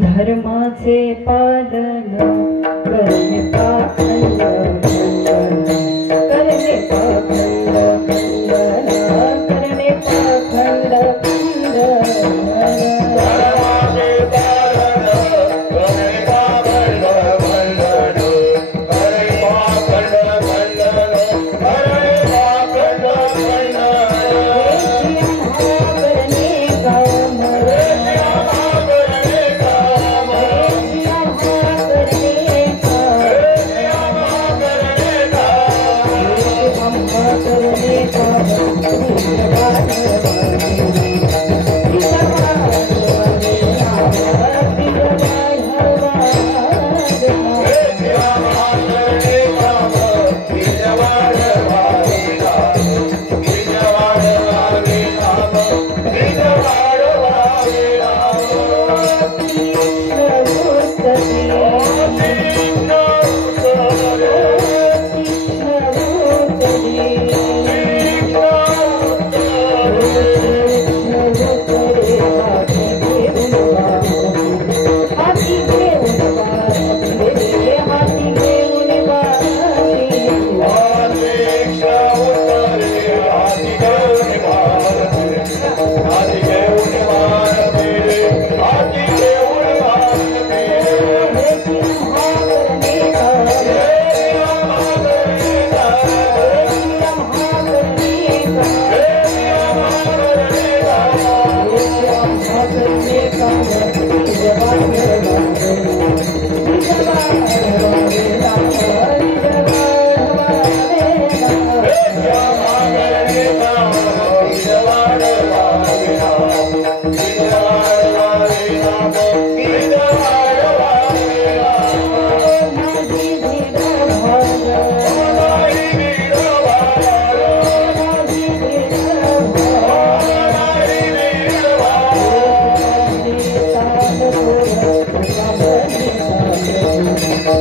धर्माचे पालन करणे पाखंड करणे पाखंड करणे पाखंड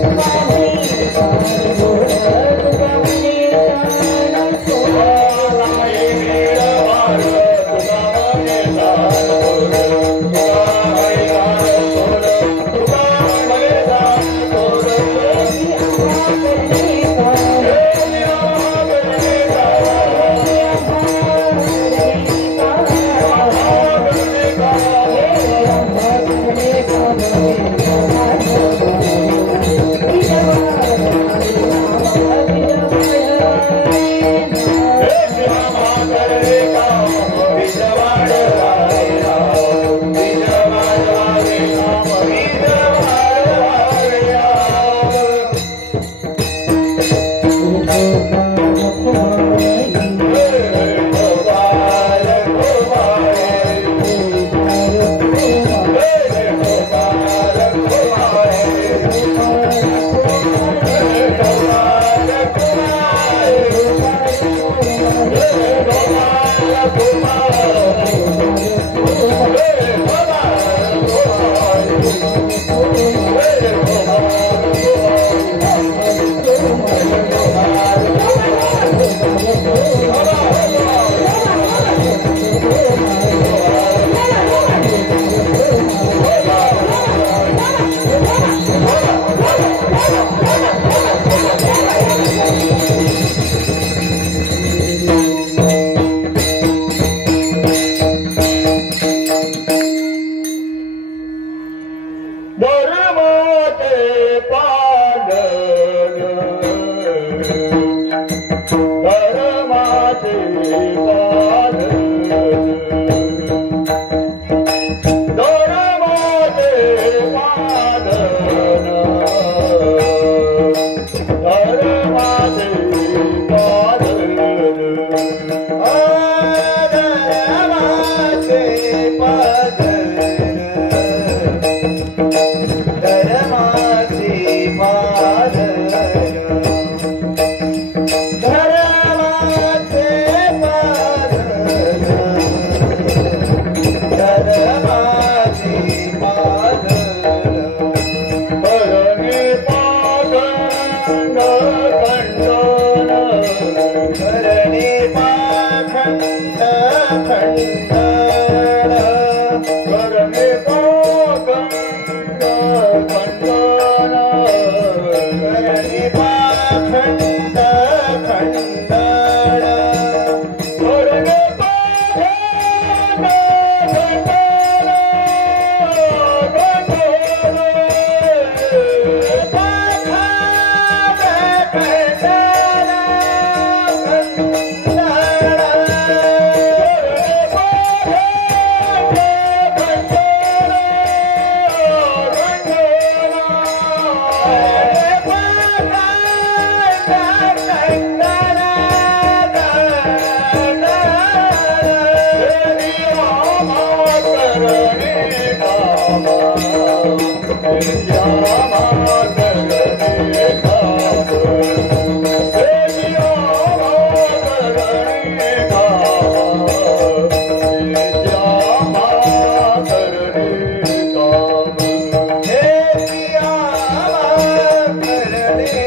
करने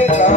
का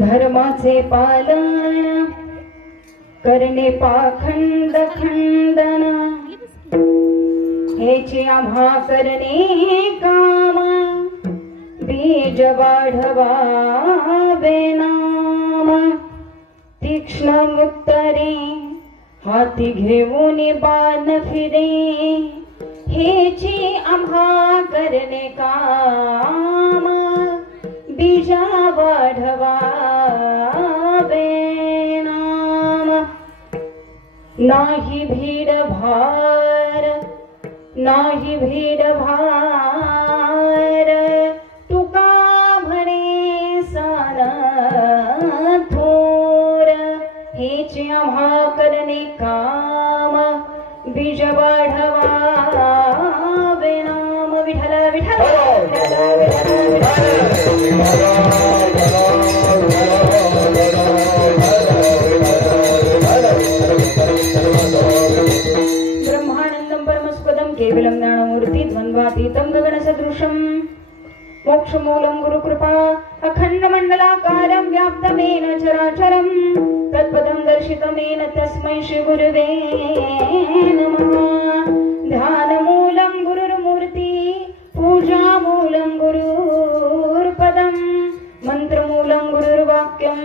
धर्माचे पालन करणे पाखंड खंडन हेची आम्हा करणे काम बीज वाढवावे नाम तीक्ष्ण उत्तरे हाती घेऊन बाण फिरे हेची आम्हा करणे काम बीजा वाढवावे नाम नाही भीड भार नाही भीड भार तुका म्हणे सान थोर हेचे आम्हा करणे काम बीज वाढवावे नाम विठ्ठल विठ्ठल ब्रह्मानंदं परमस्पदं केवलं ज्ञानमूर्ति द्वन्द्वातीतं गगनसदृशं मोक्षमूलं गुरुकृपा अखण्डमण्डलाकारं व्याप्तमेन चराचरं तत्पदं दर्शितमेन तस्मै श्रीगुरुवे नमः ध्यानमूलं गुरुर्मूर्ति पूजामूलं गुरुर्पदं मन्त्रमूलं गुरुर्वाक्यं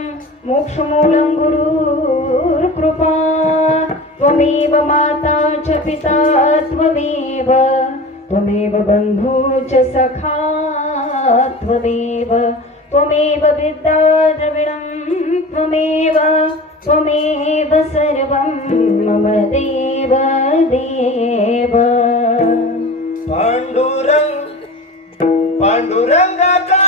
मोक्षमूलं गुरुर्कृपा त्वमेव माता च पिता त्वमेव त्वमेव बन्धु च सखा त्वमेव त्वमेव विद्या द्रविणं त्वमेव त्वमेव सर्वं मम देव देव पांडुरंगाकारो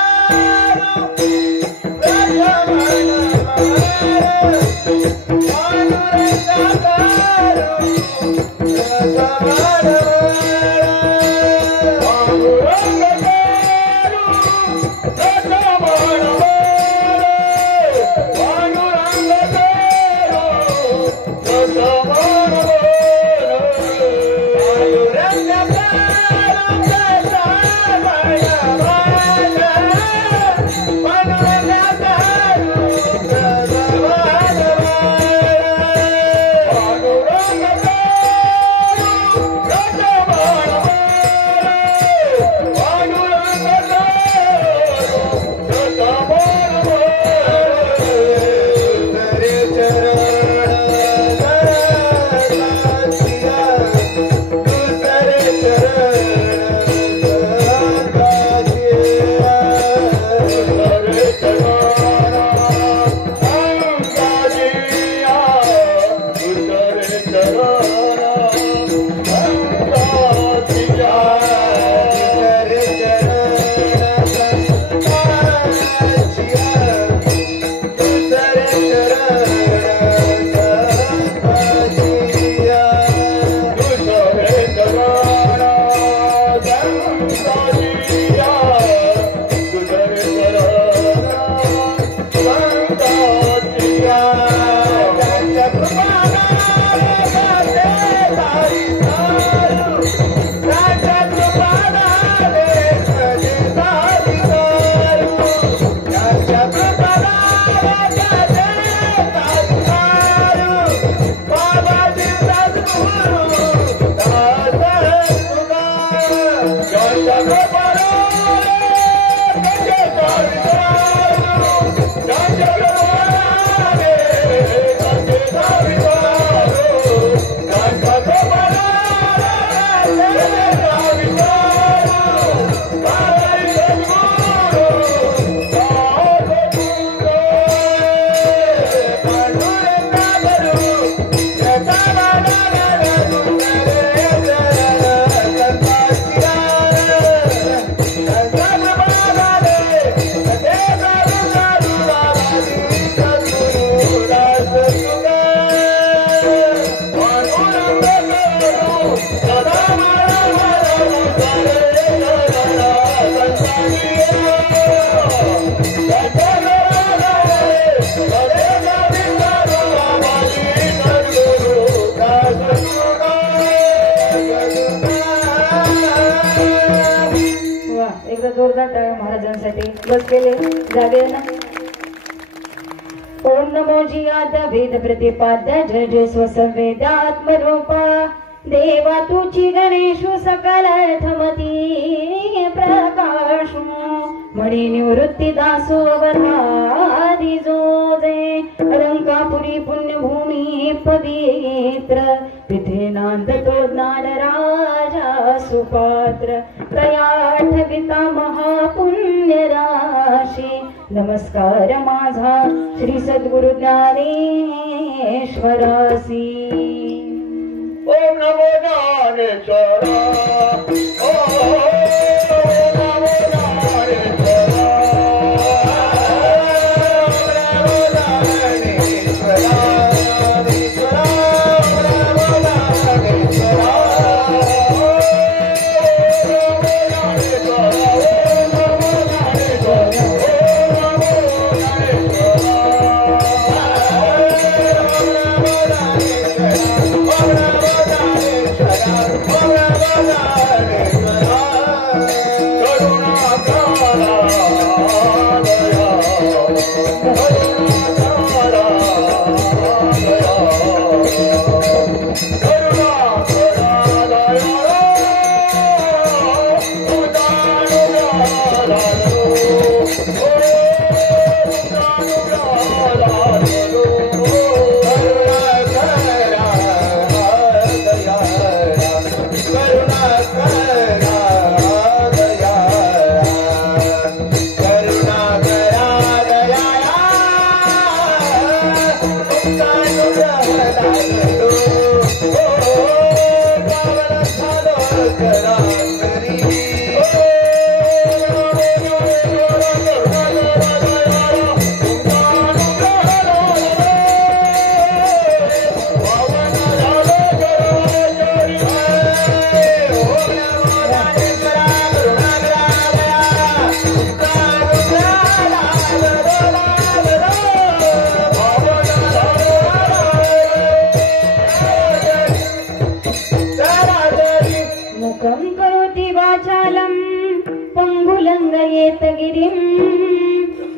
बसलेले जागे ना. ओम नमो जियाद्य वेद प्रतिपाद्य जय जय स्वसंवेदात्मरूपा देवा तुची गणेशु सकल अर्थमती प्रकाशु मणि निवृत्ती दासो अवधारी जोजे अलंकापुरी पुण्यभूमी पवित्र तिथे नांदतो ज्ञान राजा सुपात्र प्रयाठविता महापुण्य राशी. नमस्कार माझा श्री सद्गुरु ज्ञानेश्वरासी. ओम नमो ज्ञानेश्वरा.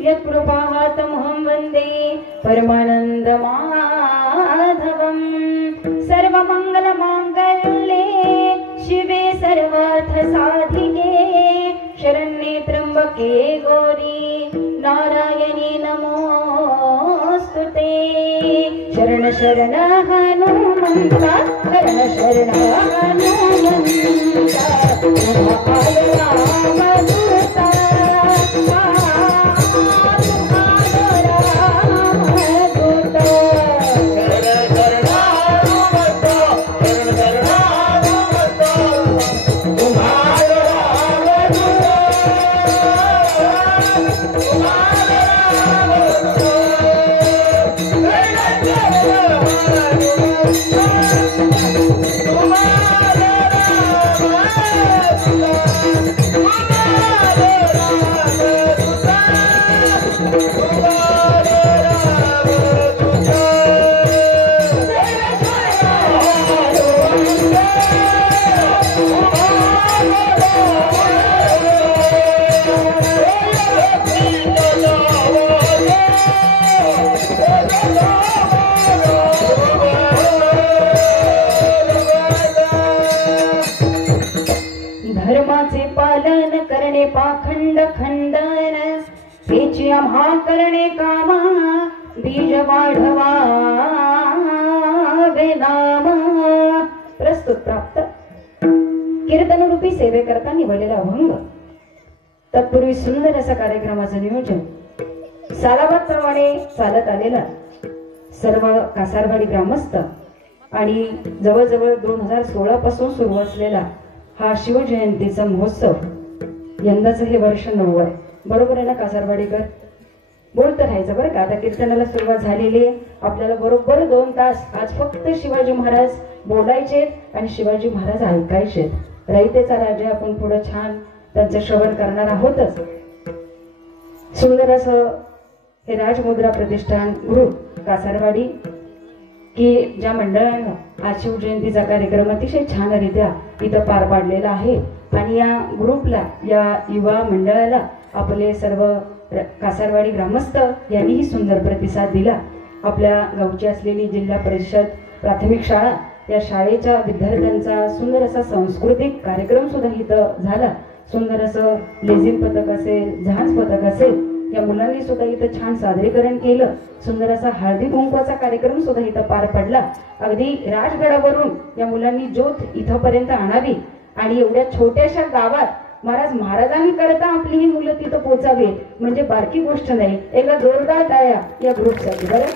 यत्कृपातमहं वन्दे परमानंद माधवं. सर्वमंगलमांगल्ये शिवे सर्वार्थ साधिके शरण्ये त्र्यंबके गौरी नारायणी नमोस्तुते. शरण शरण हनुमंता शरण शरण हनुमंता रामदूता पाखंड खंडन तेची आम्हा करणे कामा बीज वाढवावे नाम. प्रस्तुत प्राप्त कीर्तन रूपी सेवेकरता निवडलेला अभंग. तत्पूर्वी सुंदर असा कार्यक्रमाचं नियोजन सालाबादप्रमाणे चालत आलेला सर्व कासारवाडी ग्रामस्थ आणि जवळजवळ 2016 पासून सुरू असलेला हा शिवजयंतीचा महोत्सव. यंदाचं हे वर्ष 9 आहे. बरोबर आहे ना कासारवाडीकर? बोलत राहायचं बरं का. आता कीर्तनाला सुरुवात झालेली आहे. आपल्याला बरोबर 2 तास आज फक्त शिवाजी महाराज बोलायचे आणि शिवाजी महाराज ऐकायचे. रयतेचा राजा आपण पुढे छान त्यांचं श्रवण करणार आहोतच. सुंदर असं हे राजमुद्रा प्रतिष्ठान ग्रुप कासारवाडी की ज्या मंडळानं आज शिवजयंतीचा कार्यक्रम अतिशय छानरित्या इथं पार पाडलेला आहे. आणि या ग्रुपला, या युवा मंडळाला आपले सर्व कासारवाडी ग्रामस्थ यांनीही सुंदर प्रतिसाद दिला. आपल्या गावची असलेली जिल्हा परिषद प्राथमिक शाळा, या शाळेच्या विद्यार्थ्यांचा सुंदर असा सांस्कृतिक कार्यक्रम सुद्धा इथं झाला. सुंदर असं लेझिम पथक असेल, झांज पथक असेल, या मुलांनी सुद्धा इथं छान सादरीकरण केलं. सुंदर असा हळदी कुंकवाचा कार्यक्रम सुद्धा इथं पार पडला. अगदी राजगडावरून या मुलांनी ज्योत इथंपर्यंत आणावी आणि एवढ्या छोट्याशा गावात महाराजांकरता आपली ही मुलं तिथं पोचावी म्हणजे बारकी गोष्ट नाही. एकदा जोरदार टाळ्या या ग्रुपसाठी बरं.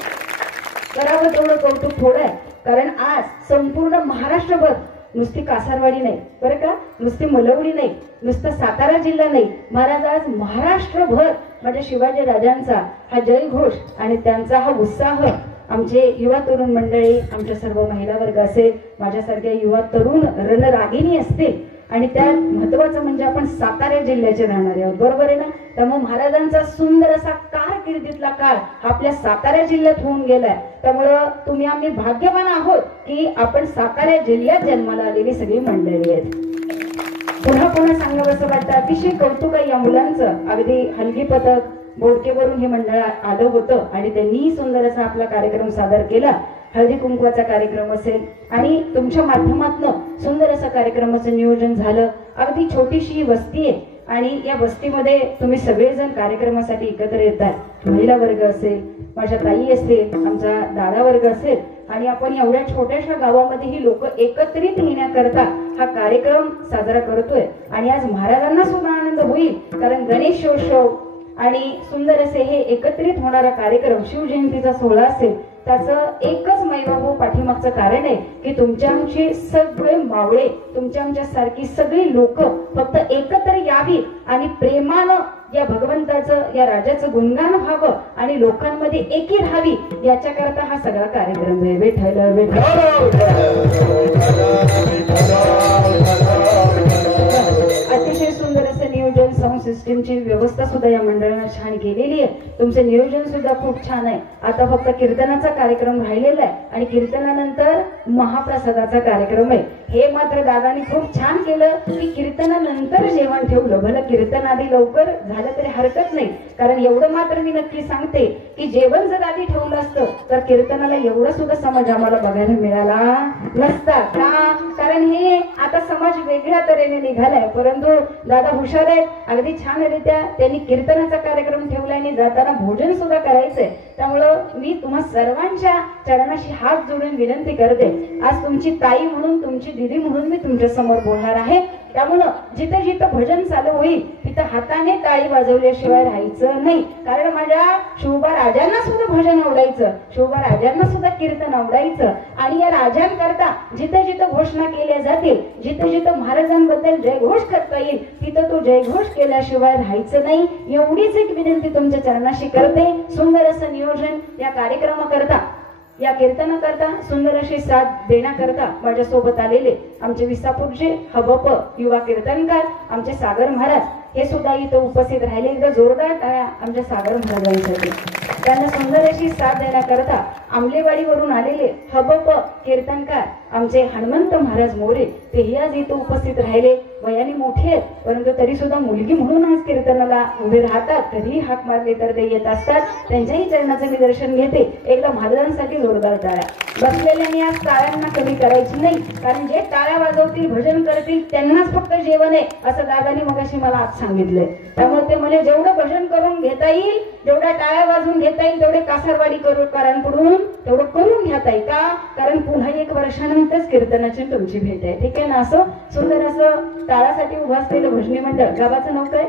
करावं तेवढं कौतुक थोडं आहे, कारण आज संपूर्ण महाराष्ट्रभर नुसती कासारवाडी नाही बरं का, नुसती मलवडी नाही, नुसतं सातारा जिल्हा नाही, महाराज आज महाराष्ट्रभर माझ्या शिवाजी राजांचा हा जयघोष आणि त्यांचा हा उत्साह, आमचे युवा तरुण मंडळी, आमच्या सर्व महिला वर्ग असेल, माझ्यासारख्या युवा तरुण रणरागिणी असतील आणि त्यात महत्वाचं म्हणजे आपण सातारा जिल्ह्याचे राहणारे आहोत, बरोबर आहे ना. त्यामुळे महाराजांचा सुंदर असा कारकिर्दीतला काळ आपल्या सातारा जिल्ह्यात होऊन गेलाय. त्यामुळं तुम्ही आम्ही भाग्यवान आहोत की आपण सातारा जिल्ह्यात जन्माला आलेली सगळी मंडळी आहेत. पुन्हा पुन्हा सांगावं असं वाटतं, अतिशय कौतुक आहे या मुलांचं. अगदी हलगी पथक बोडकेवरून हे मंडळ आलं होतं आणि त्यांनीही सुंदर असा आपला कार्यक्रम सादर केला. हळदी कुंकवाचा कार्यक्रम असेल आणि तुमच्या माध्यमातून सुंदर असा कार्यक्रमाचं नियोजन झालं. अगदी छोटीशी वस्ती आहे आणि या वस्तीमध्ये तुम्ही सगळेजण कार्यक्रमासाठी एकत्र येतात. महिला वर्ग असेल, माझ्या ताई असतील, आमचा दादा वर्ग असेल आणि आपण एवढ्या छोट्याशा गावामध्ये ही लोक एकत्रित येण्याकरता हा कार्यक्रम साजरा करतोय. आणि आज महाराजांना सुद्धा आनंद होईल, कारण गणेशोत्सव आणि सुंदर असे हे एकत्रित होणारा कार्यक्रम शिवजयंतीचा सोहळा असेल. त्याचं एकच मैबाबू पाठीमागचं कारण आहे की तुमच्या आमचे सगळे मावळे, तुमच्या आमच्या सारखी सगळी लोक फक्त एकत्र यावी आणि प्रेमानं या भगवंताचं, या राजाचं गुणगान व्हावं आणि लोकांमध्ये एकी राहावी, याच्याकरता हा सगळा कार्यक्रम आहे. विठ्ठल अतिशय सुंदर असं नियोजन, साऊंड सिस्टीमची व्यवस्था सुद्धा या मंडळानं छान केलेली आहे. तुमचं नियोजन सुद्धा खूप छान आहे. आता फक्त कीर्तनाचा कार्यक्रम राहिलेला आहे आणि कीर्तनानंतर महाप्रसादाचा कार्यक्रम आहे. हे मात्र दादानी खूप छान केलं की कीर्तनानंतर जेवण ठेवलं. भलं कीर्तन आधी लवकर झालं तरी हरकत नाही, कारण एवढं मात्र मी नक्की सांगते की जेवण जर आधी ठेवलं असतं तर कीर्तनाला एवढं सुद्धा समाज आम्हाला बघायला मिळाला नसता. का? कारण हे आता समाज वेगळ्या तऱ्हेने निघालाय, परंतु दादा हुशार आहेत. अगदी छानरित्या त्यांनी कीर्तनाचा कार्यक्रम ठेवलाय आणि जाताना भोजन सुद्धा करायचंय. त्यामुळं मी तुम्हा सर्वांच्या चरणाशी हात जोडून विनंती करते, आज तुमची ताई म्हणून, तुमची दिदी म्हणून मी तुमच्या समोर बोलणार आहे. त्यामुळं जिथं जिथं भजन चालू होईल तिथं हाताने टाळी वाजवल्याशिवाय राहायचं नाही, कारण माझ्या शिवबा राजांना सुद्धा भजन आवडायचं, शिवबा राजांना सुद्धा कीर्तन आवडायचं. आणि या राजांकरता जिथं जिथं घोषणा केल्या जातील, जिथं जिथं महाराजांबद्दल जयघोष करता येईल तिथं तो जयघोष केल्याशिवाय राहायचं नाही. एवढीच एक विनंती तुमच्या चरणाशी करते. सुंदर असं नियोजन या कार्यक्रमाकरता, या कीर्तनाकरता सुंदर अशी साथ देण्याकरता माझ्या सोबत आलेले आमचे विसापूरचे हबप युवा कीर्तनकार आमचे सागर महाराज हे सुद्धा इथं उपस्थित राहिले. एकदा जोरदार टाळ्या आमच्या सागर महाराजांसाठी. त्यांना सुंदर अशी साथ देण्याकरता आंबलेवाडीवरून आलेले हबप कीर्तनकार आमचे हनुमंत महाराज मोरे तेही आज इथं उपस्थित राहिले. वयाने मोठे आहेत, परंतु तरी सुद्धा मुलगी म्हणून आज कीर्तनाला उभे राहतात. कधीही हाक मारले तर ते येत असतात. त्यांच्याही चरणाचं मी दर्शन घेते. एकदा महाराजांसाठी जोरदार टाळ्या. बसलेल्यांनी आज टाळ्यांना कमी करायची नाही, कारण जे टाळ्या वाजवतील, भजन करतील त्यांनाच फक्त जेवण आहे असं दादानी मगाशी मला आज सांगितलंय. त्यामुळे ते म्हणे जेवढं भजन करून घेता येईल, जेवढ्या टाळ्या वाजवून घेता येईल तेवढे कासारवाडी करूकारांकडून तेवढं करून घेता येईल. का? कारण पुन्हा 1 वर्षानंतरच कीर्तनाची तुमची भेट आहे. ठीक आहे ना. असं सुंदर असं टाळासाठी उभं असलेलं भजनी मंडळ, गावाचं नाव काय?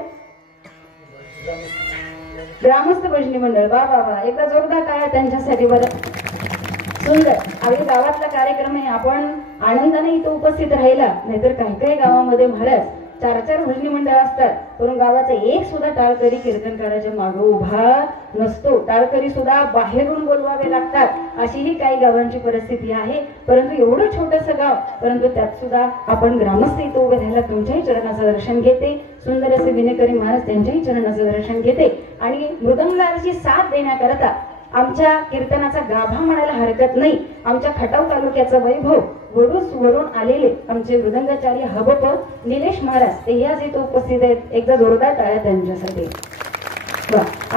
ग्रामस्थ भजनी मंडळ. वा वा वा, एकदा जोरदार टाळ्या त्यांच्यासाठी. बरं सुंदर अगदी गावातला कार्यक्रम आहे. आपण आनंदाने इथं उपस्थित राहिला, नाहीतर काही काही गावामध्ये महाराज 4-4 भजनी मंडळ असतात, पण गावाचा एक सुद्धा टाळकरी कीर्तनकाराच्या मागे उभा नसतो. टाळकरी सुद्धा बाहेरून बोलवावे लागतात. अशीही काही गावांची परिस्थिती आहे. परंतु एवढं छोटंसं गाव, परंतु त्यात सुद्धा आपण ग्रामस्थ इथं उभे राहायला तुमच्याही चरणाचं दर्शन घेते. सुंदर असे विनेकरी महाराज त्यांच्याही चरणाचं दर्शन घेते. आणि मृदंगाची साथ देण्याकरता आमच्या कीर्तनाचा गाभा म्हणायला हरकत नाही. आमच्या खटाव तालुक्याचा वैभव वडूस वरून आलेले आमचे मृदंगाचार्य हबप निलेश महाराज ते याच इथे उपस्थित आहेत. एकदा जोरदार टाळ्या त्यांच्यासाठी.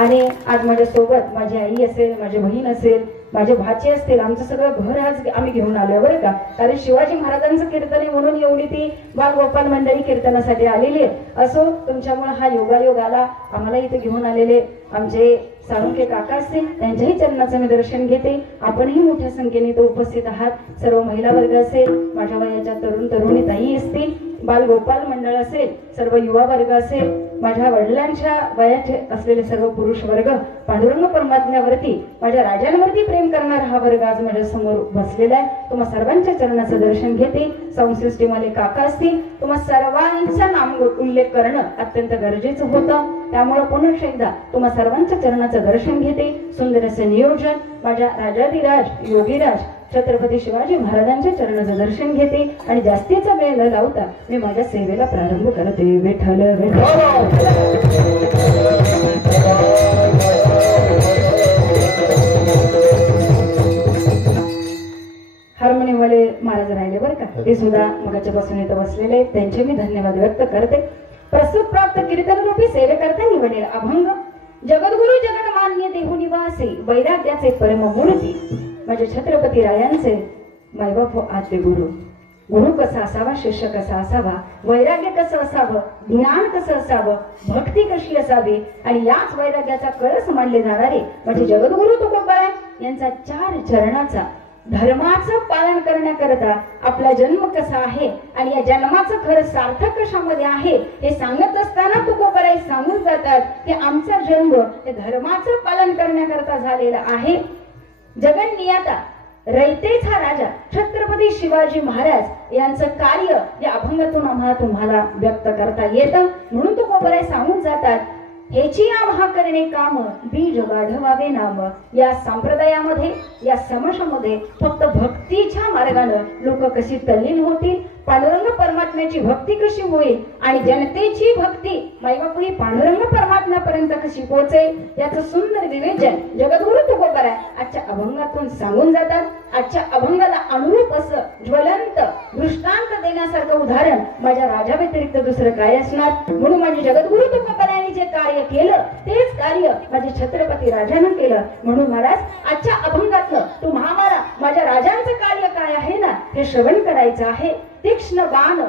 आणि आज माझ्या सोबत माझी आई असेल, माझी बहीण असेल, माझे भाचे असतील, आमचं सगळं घर आज आम्ही घेऊन आलोय बरं का. कारण शिवाजी महाराजांचं कीर्तन आहे म्हणून एवढी ती बालगोपाल मंडळी कीर्तनासाठी आलेली आहे. असो तुमच्यामुळे हा योगायोग आला. आम्हाला इथे घेऊन आलेले आमचे साळुंके काका असतील त्यांच्याही चरणाचं मी दर्शन घेते. आपणही मोठ्या संख्येने इथे उपस्थित आहात. सर्व महिला वर्ग असेल, माझ्या वयाच्या तरुण तरुणी ताई असतील, बालगोपाल मंडळ असेल, सर्व युवा वर्ग असेल, माझ्या वडिलांच्या वयाचे असलेले सर्व पुरुष वर्ग, पांडुरंग परमात्म्यावरती माझ्या राजांवरती प्रेम करणारा हा वर्ग आज माझ्या समोर बसलेला आहे. तुम्हा सर्वांच्या चरणाचं दर्शन घेते. साऊंड सिस्टीमवाले काका असतील, तुम्हा सर्वांचा नाम उल्लेख करणं अत्यंत गरजेचं होतं. त्यामुळे पुनश्च एकदा तुम्हा सर्वांच्या चरणाचं दर्शन घेते. सुंदर असे नियोजन माझ्या राजाधिराज योगीराज छत्रपती शिवाजी महाराजांच्या चरणाचं दर्शन घेते आणि जास्तीचा वेळ न लावता मी माझ्या सेवेला प्रारंभ करते. विठ्ठल हार्मोनियमवाले महाराज राहिले बरं का, ते सुद्धा मगाच्या पासून इथं बसलेले, त्यांचे मी धन्यवाद व्यक्त करते. प्रस्तुत प्राप्त कीर्तन रूपी सेवे करता निवडलेला अभंग जगद्गुरु जगन्मान्य देहू निवासी वैराग्याचे परममूर्ती माझे छत्रपती रायांचे मायबाप आद्य गुरु. गुरु कसा असावा, शिष्य कसा असावा, वैराग्य कसं असावं, ज्ञान कसं असावं, भक्ती कशी असावी आणि याच वैराग्याचा कळस मानले जाणारे म्हणजे जगद्गुरु तुकोबाराय यांचा 4 चरणाचा धर्माचं पालन करण्याकरता आपला जन्म कसा आहे आणि या जन्माचं खरं सार्थक कशामध्ये आहे हे सांगत असताना तुकोबाराय सांगून जातात की आमचा जन्म हे धर्माचं पालन करण्याकरता झालेला आहे. जगन्नियाता रयतेचा राजा छत्रपती शिवाजी महाराज यांचं कार्य या अभंगातून आम्हाला तुम्हाला व्यक्त करता येतं. म्हणून तुकोबाराय सांगून जातात हेची आम्हा करणे काम बीज वाढवावे नाम. या संप्रदायामध्ये या समाजामध्ये फक्त भक्तीच्या मार्गाने लोक कशी तल्लीन होतील, पांडुरंग परमात्म्याची भक्ती कशी होईल आणि जनतेची भक्ती मायबापही पांडुरंग परमात्म्यापर्यंत कशी पोहोचेल याचं सुंदर विवेचन जगद्गुरु तुकोबाराय आजच्या अभंगातून सांगून जातात. आजच्या अभंगाला अनुरूप असं ज्वलंत दृष्टांत देण्यासारखं उदाहरण माझ्या राजा व्यतिरिक्त दुसरं काय असणार. म्हणून माझे जगद्गुरु तुकोबारायांनी जे कार्य केलं तेच कार्य माझे छत्रपती राजानं केलं. म्हणून महाराज आजच्या अभंगातलं तुम्हाला माझ्या राजांचं कार्य काय आहे ना हे श्रवण करायचं आहे. तीक्ष्ण बाण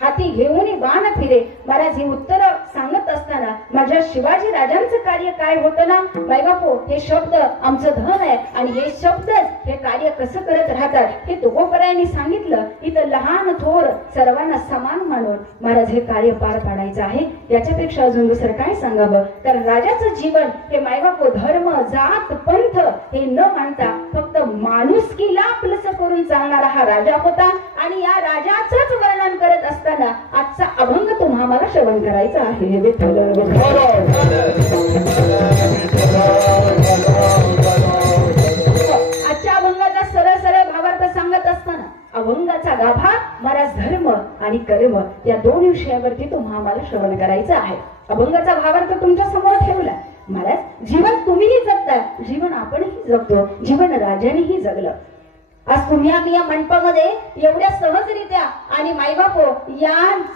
हाती घेऊन बाण फिरे. महाराज ही उत्तर सांगत असताना माझ्या शिवाजी राजांचं कार्य काय होतं ना मायबापो हे शब्द आमचं धन आहे आणि हे शब्द हे कार्य कसं करत राहतात हे तुकोबारायांनी सांगितलं. इथं लहान थोर सर्वांना समान मानून महाराज हे कार्य पार पाडायचं आहे. याच्यापेक्षा अजून दुसरं काय सांगावं. कारण राजाचं जीवन हे मायबापो धर्म जात पंथ हे न मानता फक्त माणुसकीला आपलंस करून चालणारा हा राजा होता आणि या राजाचंच वर्णन करत असताना आजचा अभंग तुम्हाला श्रवण करायचा आहे. विठ्ठल आजच्या अभंगाचा सरळ सरळ भावार्थ सांगत असताना अभंगाचा गाभा महाराज धर्म आणि कर्म या 2 विषयावरती तुम्हाला श्रवण करायचं आहे. अभंगाचा भावार्थ तुमच्या समोर ठेवला. महाराज जीवन तुम्हीही जगता, जीवन आपणही जगतो, जीवन राजानेही जगलं. आज तुम्ही आम्ही या मंडपामध्ये एवढ्या सहजरित्या आणि मायबापो या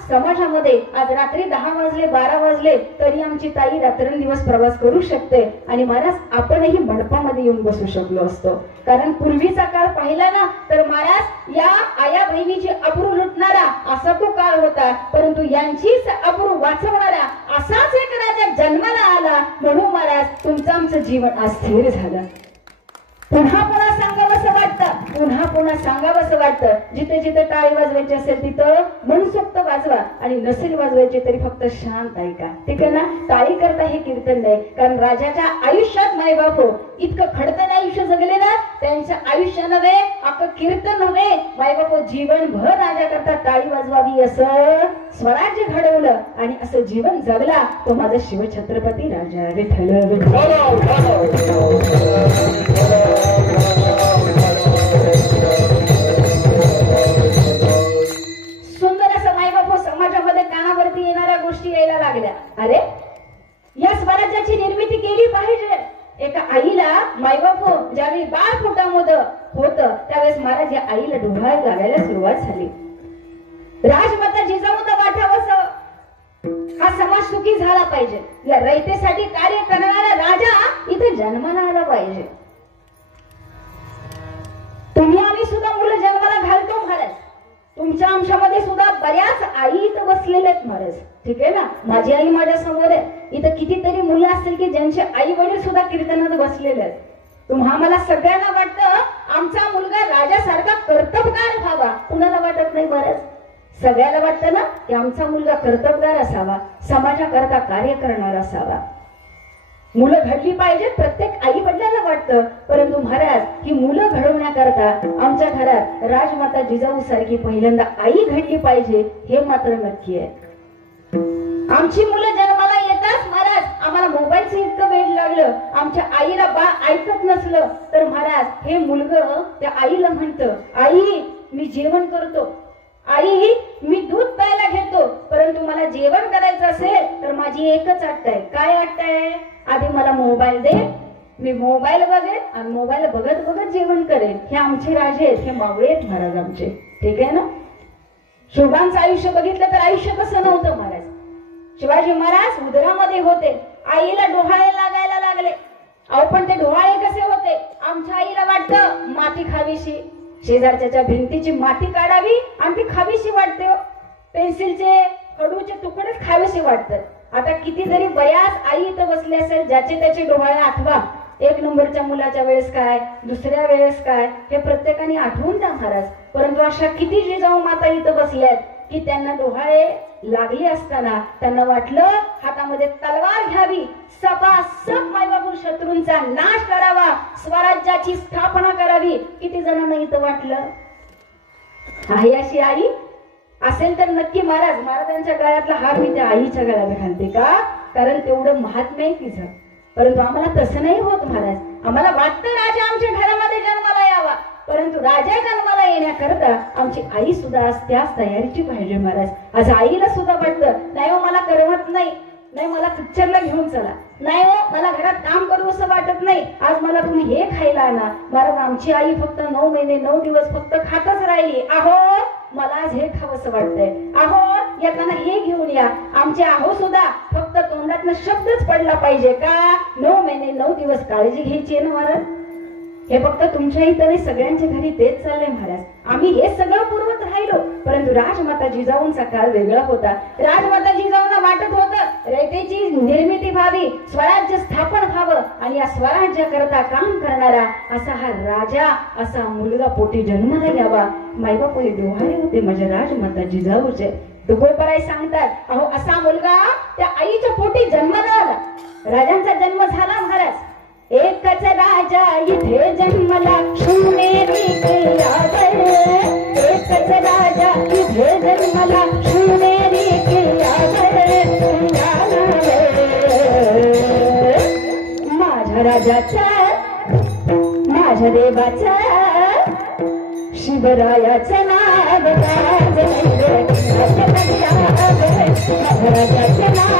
समाजामध्ये आज रात्री 10 वाजले 12 वाजले तरी आमची ताई रात्रंदिवस प्रवास करू शकते आणि महाराज आपणही मंडपामध्ये येऊन बसू शकलो असतो. कारण पूर्वीचा काळ पाहिला ना तर महाराज या आया बहिणीची अब्रू लुटणारा असा तो काळ होता. परंतु यांचीच अब्रू वाचवणारा असाच एक राजा जन्माला आला. म्हणून महाराज तुमचं आमचं जीवन आज स्थिर झालं. पुन्हा पुन्हा सांगावंसं वाटतं, पुन्हा पुन्हा सांगावंसं वाटतं. जिथे जिथे टाळी वाजवायची असेल तिथं मनसोक्त वाजवा आणि नसेल वाजवायची तरी फक्त शांत ऐका. ठीक आहे ना. टाळी करता हे कीर्तन नाही. कारण राजाच्या आयुष्यात मायबाप हो इतकं खडतर आयुष्य जगले ना त्यांच्या आयुष्य नव्हे अख्खं कीर्तन नव्हे मायबाप जीवनभर राजा करता टाळी वाजवावी असं स्वराज्य घडवलं आणि असं जीवन जगला तो माझा शिवछत्रपती राजा विठ्ठल. सुंदर असं मायबाप समाजामध्ये कानावरती येणाऱ्या गोष्टी यायला लागल्या. अरे या स्वराज्याची निर्मिती केली पाहिजे. एका आईला मायबाप महाराज या आईला डोहायला लागायला सुरुवात झाली. राजमाता जिजाऊ तर वाटावंस, हा समाज सुखी झाला पाहिजे, या रयतेसाठी कार्य करणारा राजा इथे जन्माला आला पाहिजे. तुम्ही आम्ही सुद्धा मुलं जन्माला घालतो महाराज. तुमच्या अंशामध्ये सुद्धा बऱ्याच आई इथं बसलेल्या आहेत महाराज. ठीक आहे ना, माझी आई माझ्या समोर आहे. इथं कितीतरी मुलं असतील की ज्यांचे आई वडील सुद्धा कीर्तनात बसलेले आहेत. तुम्हा मला सगळ्यांना वाटतं आमचा मुलगा राजासारखा कर्तबगार व्हावा. कुणाला वाटत नाही महाराज? सगळ्याला वाटतं ना की आमचा मुलगा कर्तबगार असावा, समाजाकरता कार्य करणारा असावा. मुलं घडली पाहिजे प्रत्येक आई वडिलांना वाटतं. परंतु महाराज ही मुलं घडवण्याकरता आमच्या घरात राजमाता जिजाऊ सारखी पहिल्यांदा आई घडली पाहिजे, हे मात्र नक्की आहे. आमची मुलं जन्माला येतात महाराज, आम्हाला मोबाईलचं इतकं वेड लागलं, आमच्या आईला बाळ ऐकत नसलं तर महाराज हे मुलगं त्या आईला म्हणतं, आई मी जेवण करतो, आई मी दूध प्यायला घेतो, परंतु मला जेवण करायचं असेल तर माझी एकच अट आहे. काय अट आहे? आधी मला मोबाईल दे, मी मोबाईल बघेन आणि मोबाईल बघत बघत जेवण करेन. हे आमचे राजे आहेत, हे मावळे आहेत महाराज आमचे. ठीक आहे ना. शोभांचं आयुष्य बघितलं तर आयुष्य कसं नव्हतं महाराज. शिवाजी महाराज उदरामध्ये होते, आईला डोहाळे लागायला लागले. अहो पण ते डोहाळे कसे होते? आमच्या आईला वाटतं माती खावीशी, शेजारच्या भिंतीची माती काढावी आणि ती खावीशी वाटते. पेन्सिलचे खडूचे तुकडेच खावीशी वाटतात. आता किती जरी बऱ्याच आई इथं बसले असेल ज्याचे त्याचे डोहाळे आठवा. एक नंबरच्या मुलाच्या वेळेस काय, दुसऱ्या वेळेस काय, हे प्रत्येकाने आठवून द्या महाराज. परंतु अशा किती जिजाऊ माता इथं बसल्यात की त्यांना डोहाळे लागले असताना त्यांना वाटलं हातामध्ये तलवार घ्यावी, सपासप मायबापू शत्रूंचा नाश करावा, स्वराज्याची स्थापना करावी. किती जणांना इथं वाटलं? आहे अशी आई असेल तर नक्की महाराज महाराजांच्या गळ्यातला हार मी त्या आईच्या गळ्यात घालते का? कारण तेवढं महात्म्य आहे तिचं. परंतु आम्हाला तसं नाही होत महाराज. आम्हाला वाटतं राजा आमच्या घरामध्ये जन्माला यावा, परंतु राजा जन्माला येण्याकरता आमची आई सुद्धा आज त्याच तयारीची पाहिजे महाराज. आज आईला सुद्धा वाटतं नाही हो मला करमत नाही, नाही मला पिक्चरला घेऊन चला, नाही हो मला घरात काम करू असं वाटत नाही, आज मला तुम्ही हे खायला आणा. महाराज आमची आई फक्त 9 महिने 9 दिवस फक्त खातच राहिली. अहो मला आज हे खावंसं वाटतंय, अहो येताना हे घेऊन या. आमचे आहो सुद्धा फक्त तोंडातनं शब्दच पडला पाहिजे का? 9 महिने 9 दिवस काळजी घ्यायची आहे ना महाराज. हे फक्त तुमच्या इथं नाही, सगळ्यांच्या घरी तेच चाललंय महाराज. आम्ही हे सगळं पुरवत राहिलो, परंतु राजमाता जिजाऊंचा काळ वेगळा होता. राजमाता जिजाऊंना वाटत होतं रयतेची निर्मिती व्हावी, स्वराज्य स्थापन व्हावं आणि या स्वराज्याकरता काम करणारा असा हा राजा, असा मुलगा पोटी जन्माला यावा. मायबापुले डोहाळे होते माझ्या राजमाता जिजाऊचे. डोहोळपराय सांगतात अहो असा मुलगा त्या आईच्या पोटी जन्माला आला. राजांचा जन्म झाला महाराज. एकच राजा इथे जन्मला शिवनेरी किल्ल्यावर, एकच राजा इथे जन्मला शिवनेरी किल्ल्यावर. माझ्या राजाचा माझ्या देवाचा शिवरायाचं नाव गाजलंय, राजाचं नाव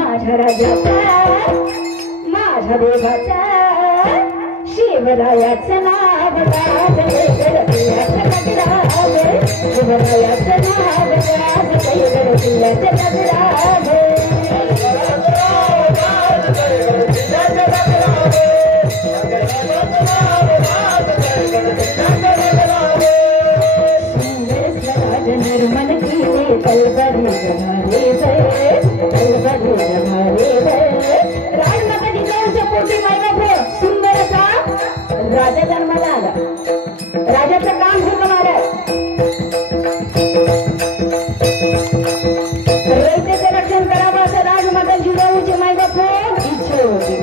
माझ्या राजाचा माझ्या देवाचा शिवरायाचं नाव गाजलंय, शिवरायाचं नाव निर्मल की कलबरी राजमाता जिजाऊच्या पोटी महिना सुंदर असा राजा जन्माला आला. राजाचं काम होतं महाराज रयतेचे रक्षण करावं असं राजमाता जिजाऊची मायबाप इच्छा होती.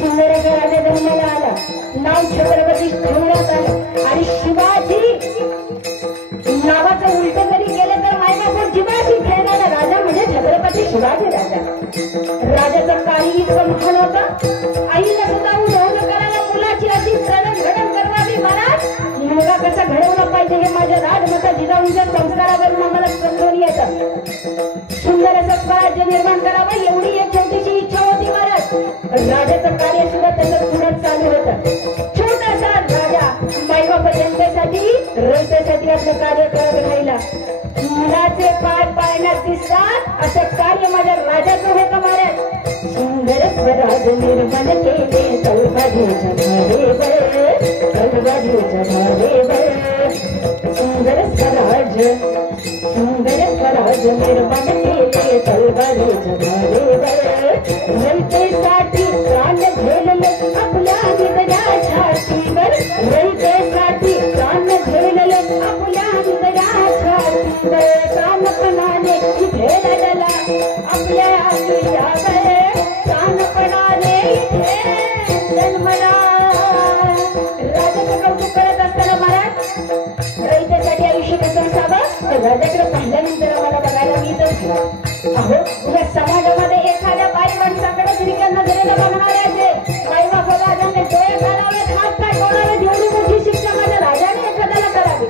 सुंदर असा राजा जन्माला आला, नाव छत्रपती ठेवण्यात आलं आणि शिवाजी कसा घडवला पाहिजे हे माझ्या राजमाता जिजाऊंच्या संस्कारावरून आम्हाला समजून येतं. सुंदर असं स्वराज्य निर्माण करावं एवढी एक छोटीशी इच्छा होती महाराज. राजाचं कार्य सुद्धा तसंच पुढे चालू होतं. छोटासा राजा मायबाप जनतेसाठी रयतेसाठी आपलं कार्य करत राहिला. मुलाचे पाय पाळण्यात दिसतात असं कार्य माझ्या राजाचं होतं महाराज. सुंदर स्वराज निर्माण केले तलवारीच्या धारेवर, तलवारीच्या धारेवर. सुंदर स्वराज निर्माण केले तलवारीच्या धारेवर. रयतेसाठी प्राण झेलले आपल्या हृदया छातीवर, रयतेसाठी प्राण झेलले आपल्या हृदया छातीवर. प्राणपणाने इथे लढला आपल्या हृदयावर, प्राणपणाने इथे जन्मला. राजाचं कौतुक करत असताना महाराज रयतेसाठी आयुष्य कसं असावं तर राजाकडे पाहिल्यानंतर आम्हाला बघायला मिळतं. अहो उद्या समाजामध्ये एखाद्या बाई माणसाकडे तिरक्या नजरेला बघणाऱ्याचे माईबाप राजाने डोळे घालावेत, हात पाय तोडावेत, एवढी मोठी शिक्षा माझ्या राजाने एखाद्याला करावी.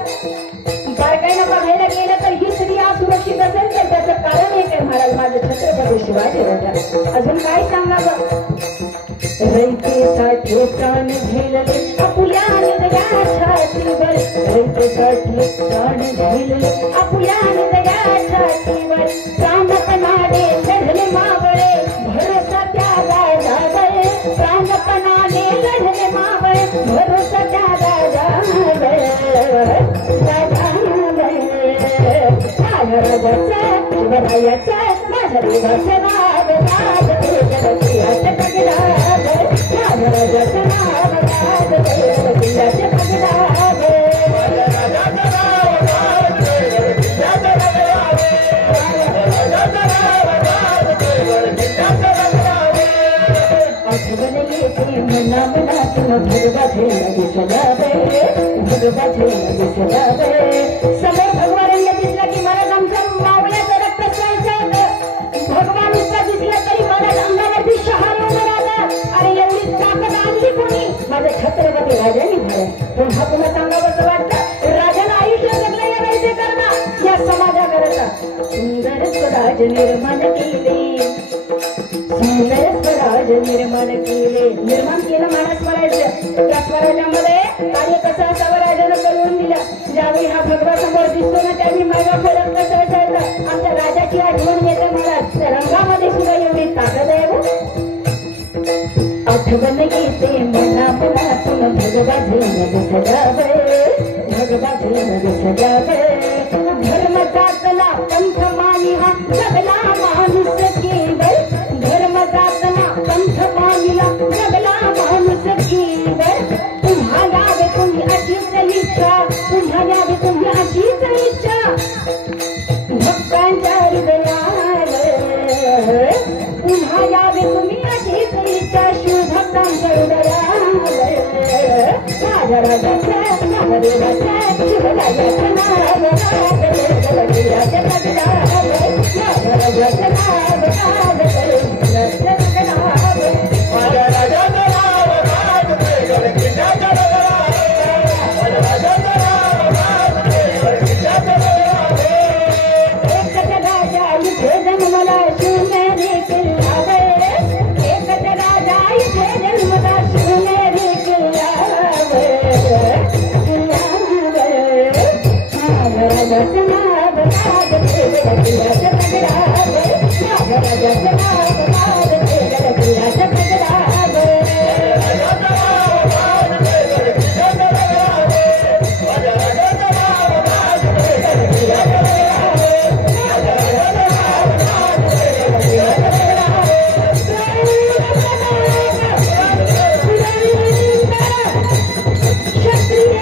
बारकाईनं बघायला गेलं तर ही स्त्री असुरक्षित असेल तर त्याचं कारण एक आहे महाराज माझे छत्रपती शिवाजी राजा. अजून काय सांगावं. रयतेसाठी प्राण झेलले आपुल्या हृदया छातीवर, रयतेसाठी प्राण झेलले आपुल्या हृदया छातीवर. प्राणपणाने लढले मावळे भरोसा त्या राजावर, प्राणपणाने लढले मावळे भरोसा त्या राजावर. राजाचा शिवरायाचा माझ्या देवाचं नाव राज देवकियाचे पगडाव, माझ्या राजाचं नाव राज देवकियाचे पगडाव, माझ्या राजाचं नाव राज देवकियाचे पगडाव, माझ्या राजाचं नाव राज देवकियाचे पगडाव. आठवण येते मना मनातून भगवाचे दिसलावे, भगवाचे दिसलावे. समोर भगवानांना दिसला की महाराज आमच्या मावळ्याचं रक्त स्वायचं होतं. भगवान नुसता दिसला तरी महाराज अंगावरती शहार उभं राहतात. अरे एवढी ताकद आणली कोणी माझ्या छत्रपती राजांनी महाराज. पुन्हा पुन्हा सांगावंसं वाटतं राजाला आयुष्य जगलं या रयते करणं या समाजाकरता. सुंदर स्वराज निर्माण केले, सुंदर स्वराज निर्माण केले. निर्माण केलं महाराज स्वराज्य. त्या स्वराज्यामध्ये कार्य कसं असावं राजानं करून दिलं. ज्यावेळी हा भगवा समोर दिसतो ना त्यावेळी माझा फरक कसं असायचं आमच्या राजाची आठवण येते महाराज. त्या रंगामध्ये सुद्धा एवढी ताकद आहे. आठवण येते मना मनातून भगवा झेल सजावे, भगवा झेल सजावे. धर्म जातला पंथ मानिला जगला माणूस केवळ, धर्म जातला पंथ मानिला जगला माणूस केवळ. पुन्हा यावे तुम्ही अशीच इच्छा, पुन्हा यावे तुम्ही अशीच इच्छा भक्तांच्या हृदयावर, पुन्हा यावे तुम्ही अशीच इच्छा शिवभक्तांच्या हृदयावर. माझ्या राजाचं माझ्या देवाचं शिवरायाचं नाव राज देवकियाचे पगडाव, माझ्या राजाचं नाव राज देवकियाचे पगडाव, माझ्या राजाचं नाव राज देवकियाचे पगडाव, माझ्या राजाचं नाव राज देवकियाचे पगडाव. एकच राजा इथे जन्मला शिवनेरी किल्ल्यावर, एकच राजा इथे जन्मला शिवनेरी किल्ल्यावर, किल्ल्यावर. माझ्या राजाचं नाव राज देवकियाचे पगडाव, माझ्या राजाचं नाव राज देवकियाचे पगडाव, राजाचं नाव राज देवकियाचे पगडाव, माझ्या राजाचं नाव राज देवकियाचे पगडाव, माझ्या राजाचं नाव राज देवकियाचे पगडाव. क्षत्रिय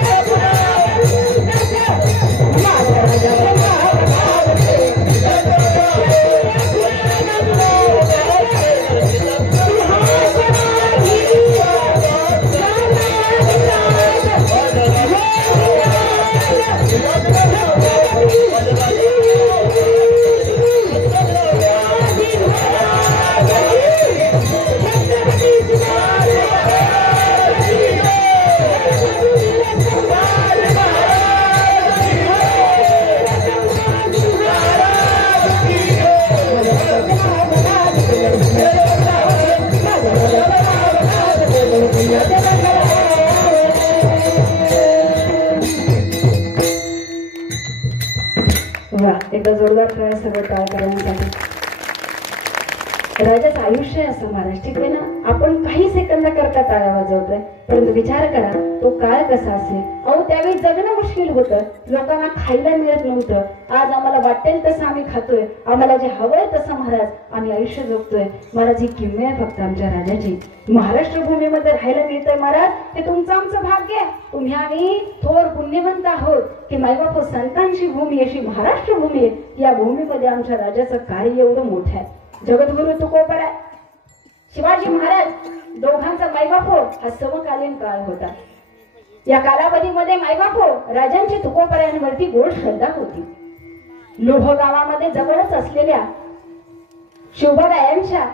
माझ्या राजाचं नाव राज देवकियाचे पगडाव. एकदा जोरदार टाळ्या सर्व टाळकऱ्यांसाठी. राजाचं आयुष्य आहे असं महाराज, ठीक आहे ना. आपण काही सेकंद करता टाळ्या वाजवतोय, परंतु विचार करा तो काळ कसा असेल. अहो त्यावेळी जगणं मुश्किल होतं, लोकांना खायला मिळत नव्हतं. आज आम्हाला वाटेल तसं आम्ही खातोय, आम्हाला जे हवंय तसं महाराज आम्ही आयुष्य जगतोय. महाराज ही किमया आहे फक्त आमच्या राजाची. महाराष्ट्र भूमीमध्ये राहायला मिळतंय महाराज, हे तुमचं आमचं भाग्य आहे. तुम्ही आम्ही थोर पुण्यवंत आहोत की मायबाप संतांची भूमी अशी महाराष्ट्र भूमी आहे. या भूमीमध्ये आमच्या राजाचं कार्य एवढं मोठं आहे. जगद्गुरु तुकोबर आहे, शिवाजी महाराज दोघांचा मायबापो हा समकालीन काळ होता. या कालावधीमध्ये मायबापो राजांची तुकोबऱ्यांवरती गोड श्रद्धा होती. लोह गावामध्ये जवळच असलेल्या शिवबायांच्या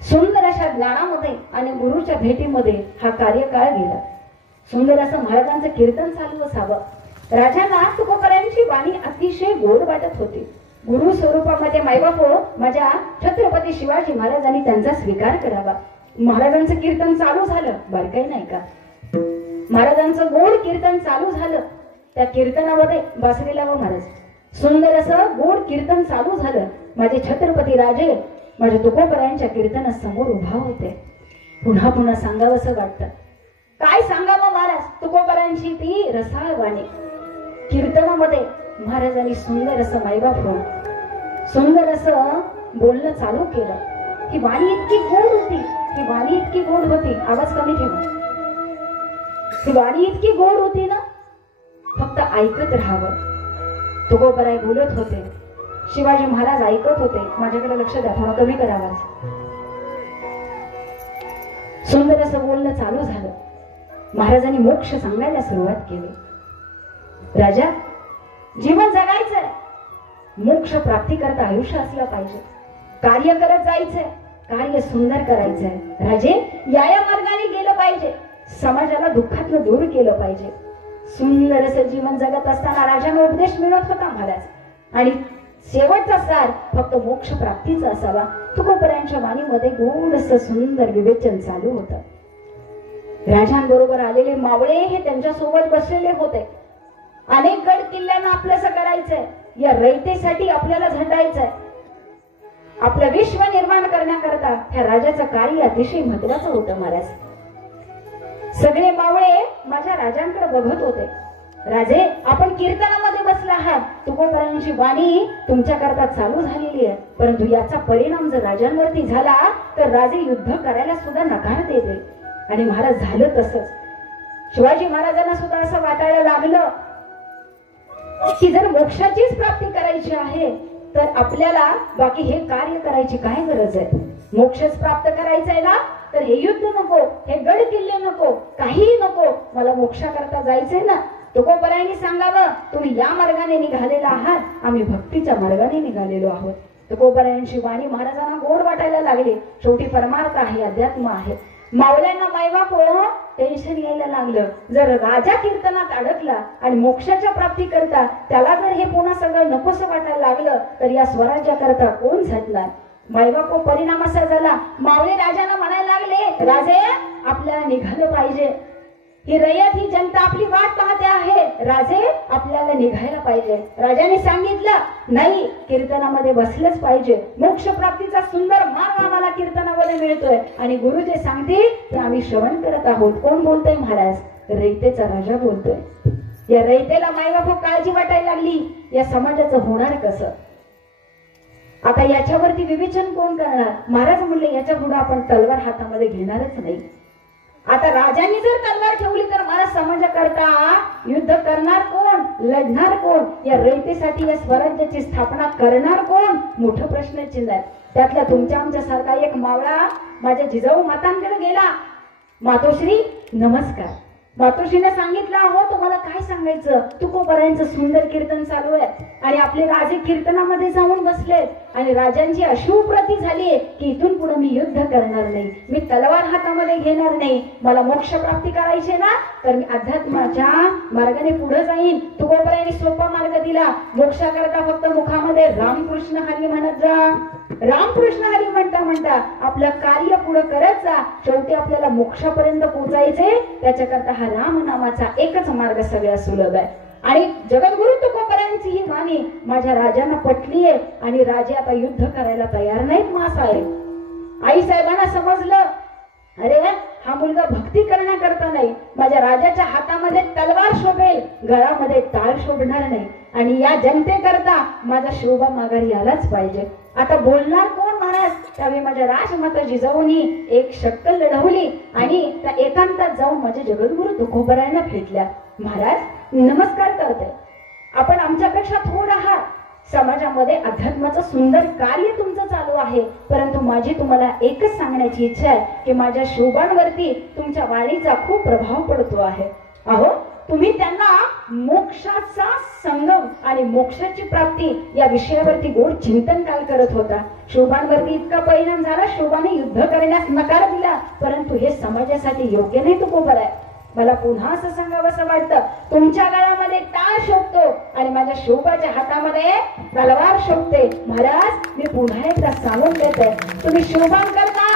सुंदर अशा ज्ञानामध्ये आणि गुरुच्या भेटीमध्ये हा कार्यकाळ गेला. सुंदर असं महाराजांचं कीर्तन चालू असावं. राजांना तुकोबऱ्यांची वाणी अतिशय गोड वाटत होती. गुरु स्वरूपामध्ये मायबापो माझ्या छत्रपती शिवाजी महाराजांनी त्यांचा स्वीकार करावा. महाराजांचं कीर्तन चालू झालं, बारकाई नाही का, महाराजांचं गोड कीर्तन चालू झालं. त्या कीर्तनामध्ये बासरी लावा महाराज. सुंदर असं गोड कीर्तन चालू झालं. माझे छत्रपती राजे माझ्या तुकोबऱ्यांच्या कीर्तनासमोर उभा होते. पुन्हा पुन्हा सांगावं असं वाटतं. काय सांगावं महाराज, तुकोबऱ्यांची ती रसाळ वाणी. कीर्तनामध्ये महाराजांनी सुंदर असं मायबाप सुंदर असं बोलणं चालू केलं. ही वाणी इतकी गोड होती, ही वाणी इतकी गोड होती. आवाज कमी ठेवा. ही वाणी इतकी गोड होती ना, फक्त ऐकत राहावं. तुकोबराय बोलत होते, शिवाजी महाराज ऐकत होते. माझ्याकडे लक्ष द्या, थोडा कमी करा आवाज. सुंदर असं बोलणं चालू झालं. महाराजांनी मोक्ष सांगायला सुरुवात केली. राजा, जीवन जगायचंय, मोक्ष प्राप्ती करता आयुष्य असलं पाहिजे. कार्य करत जायचंय, कार्य सुंदर करायचंय. राजे या मार्गाने गेलं पाहिजे, समाजाला दुःखातलं दूर केलं पाहिजे. सुंदर असं जीवन जगत असताना राजांना उपदेश मिळत होता महाराज. आणि शेवटचा सार फक्त मोक्ष प्राप्तीचा असावा. तुकोबऱ्यांच्या वाणीमध्ये गोड असं सुंदर विवेचन चालू होतं. राजांबरोबर आलेले मावळे हे त्यांच्या सोबत बसलेले होते. अनेक गड किल्ल्यांना आपलंसं करायचंय, या रयतेसाठी आपल्याला झटायचंय. आपलं विश्व निर्माण करण्याकरता ह्या राजाचं कार्य अतिशय महत्वाचं होतं महाराज. सगळे मावळे माझ्या राजांकडे बघत होते. राजे, आपण कीर्तनामध्ये बसला आहात, तुकोबऱ्यांची वाणी तुमच्याकरता चालू झालेली आहे, परंतु याचा परिणाम जर राजांवरती झाला तर राजे युद्ध करायला सुद्धा नकार देते. आणि महाराज झालं तसंच. शिवाजी महाराजांना सुद्धा असं वाटायला लागलं की जर मोक्षाचीच प्राप्ती करायची आहे तर आपल्याला बाकी हे कार्य करायची काय गरज आहे. मोक्षच प्राप्त करायचंय ना, तर हे युद्ध नको, हे गड किल्ले नको, काहीही नको, मला मोक्षाकरता जायचंय ना. तुकोबऱ्यांनी सांगावं, तुम्ही या मार्गाने निघालेला आहात, आम्ही भक्तीच्या मार्गाने निघालेलो आहोत. तुकोबऱ्यांची वाणी महाराजांना गोड वाटायला लागली. शेवटी परमार्थ आहे, अध्यात्म आहे. मावळ्यांना मायबाप टेन्शन यायला लागलं. जर राजा कीर्तनात अडकला आणि मोक्षाच्या प्राप्ती करता त्याला जर हे पुन्हा सगळं नकोसं वाटायला लागलं तर या स्वराज्याकरता कोण झटणार. मायबाप परिणाम असा झाला, मावळे राजांना म्हणायला लागले, राजे आपल्याला निघालं पाहिजे, ही रयत ही जनता आपली वाट पाहते आहे, राजे आपल्याला निघायला पाहिजे. राजाने सांगितलं, नाही, कीर्तनामध्ये बसलंच पाहिजे. मोक्ष प्राप्तीचा सुंदर मार्ग आम्हाला कीर्तनामध्ये मिळतोय आणि गुरु जे सांगतील ते आम्ही श्रवण करत आहोत. कोण बोलतोय महाराज? रयतेचा राजा बोलतोय. या रयतेला मायबाप काळजी वाटायला लागली, या समाजाचं होणार कसं. आता याच्यावरती विवेचन कोण करणार. महाराज म्हणले, याच्या पुढे आपण तलवार हातामध्ये घेणारच नाही. आता राजांनी जर तलवार ठेवली तर मला समाजाकरता युद्ध करणार कोण, लढणार कोण, या रयतेसाठी या स्वराज्याची स्थापना करणार कोण, मोठं प्रश्नचिन्ह आहे. त्यातला तुमच्या आमच्या सारखा एक मावळा माझ्या जिजाऊ मातांकडे गेला. मातोश्री नमस्कार. मातोश्रीने सांगितलं, हो तुम्हाला काय सांगायचं, तुकोबऱ्यांचं सुंदर कीर्तन चालू आहे आणि आपले राजे कीर्तनामध्ये जाऊन बसले आणि राजांची अशी उपरती झाली की इथून पुढे मी युद्ध करणार नाही, मी तलवार हातामध्ये घेणार नाही, मला मोक्ष प्राप्ती करायची ना तर मी अध्यात्माच्या मार्गाने पुढे जाईन. तुकोबऱ्यांनी सोपा मार्ग दिला. मोक्षाकरता फक्त मुखामध्ये रामकृष्ण हरी म्हणत जा, रामकृष्ण हरी म्हणता म्हणता आपलं कार्य पुढे करत जा. शेवटी आपल्याला मोक्षापर्यंत पोहोचायचे, त्याच्याकरता हा राम नामाचा एकच मार्ग सगळ्यात सुलभ आहे. आणि जगद्गुरु तुकोबरायांची ही वाणी माझ्या राजांना पटली आहे आणि राजे आता युद्ध करायला तयार नाहीत मासाहेब. आई साहेबांना समजलं, अरे हा मुलगा भक्ती करण्याकरता नाही, माझ्या राजाच्या हातामध्ये तलवार शोभेल, गळामध्ये टाळ शोभणार नाही आणि या जनतेकरता माझा शोभा माघारी आलाच पाहिजे. आता बोलणार कोण महाराज? त्यावेळी माझ्या राजमाता जिजाऊनी एक शक्कल लढवली आणि त्या एकांतात जाऊन माझ्या जगद्गुरु तुकोबरायांना भेटल्या. महाराज नमस्कार करते, आपण आमच्यापेक्षा थोडं आहात, समाजामध्ये अध्यात्माचं सुंदर कार्य तुमचं चालू आहे, परंतु माझी तुम्हाला एकच सांगण्याची इच्छा आहे की माझ्या शोभांवरती तुमच्या वाणीचा खूप प्रभाव पडतो आहे. अहो तुम्ही त्यांना मोक्षाचा संगम आणि मोक्षाची प्राप्ती या विषयावरती गोड चिंतन काल करत होता. शोभांवरती इतका परिणाम झाला, शोभाने युद्ध करण्यास नकार दिला, परंतु हे समाजासाठी योग्य नाही तुकोबराय. मला पुन्हा असं सांगावंसं वाटतं, तुमच्या गळामध्ये टाळ शोभतो आणि माझ्या शोभाच्या हातामध्ये तलवार शोभते. महाराज मी पुन्हा एकदा सांगून देते, तुम्ही शोभान करता,